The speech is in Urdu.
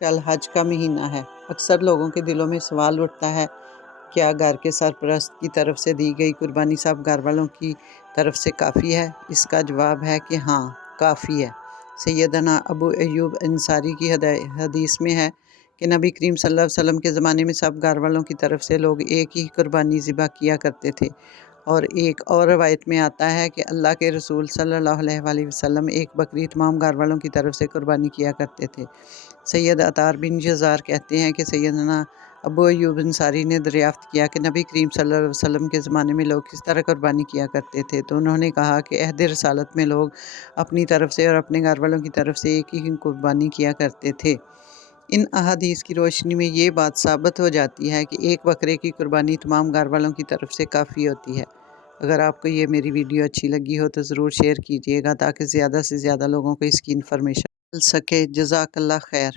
کل حج کا مہینہ ہے۔ اکثر لوگوں کے دلوں میں سوال اٹھتا ہے، کیا گھر کے سرپرست کی طرف سے دی گئی قربانی سب گھر والوں کی طرف سے کافی ہے؟ اس کا جواب ہے کہ ہاں، کافی ہے۔ سیدنا ابو ایوب انصاری کی حدیث میں ہے کہ نبی کریم صلی اللہ علیہ وسلم کے زمانے میں سب گھر والوں کی طرف سے لوگ ایک ہی قربانی ذبح کیا کرتے تھے، اور ایک اور روایت میں آتا ہے کہ اللہ کے رسول صلی اللہ علیہ وآلہ وسلم ایک بکری تمام گھر والوں کی طرف سے قربانی کیا کرتے تھے۔ سید عطار بن یزار کہتے ہیں کہ سیدنا ابو ایوب انصاری نے دریافت کیا کہ نبی کریم صلی اللہ علیہ وسلم کے زمانے میں لوگ کس طرح قربانی کیا کرتے تھے، تو انہوں نے کہا کہ عہد رسالت میں لوگ اپنی طرف سے اور اپنے گھر والوں کی طرف سے ایک ہی قربانی کیا کرتے تھے۔ ان احادیث کی روشنی میں یہ بات ثابت ہو جاتی ہے کہ ایک بکرے کی قربانی تمام گھر والوں کی طرف سے کافی ہوتی ہے۔ اگر آپ کو یہ میری ویڈیو اچھی لگی ہو تو ضرور شیئر کیجیے گا تاکہ زیادہ سے زیادہ لوگوں کو اس کی انفارمیشن مل سکے۔ جزاک اللہ خیر۔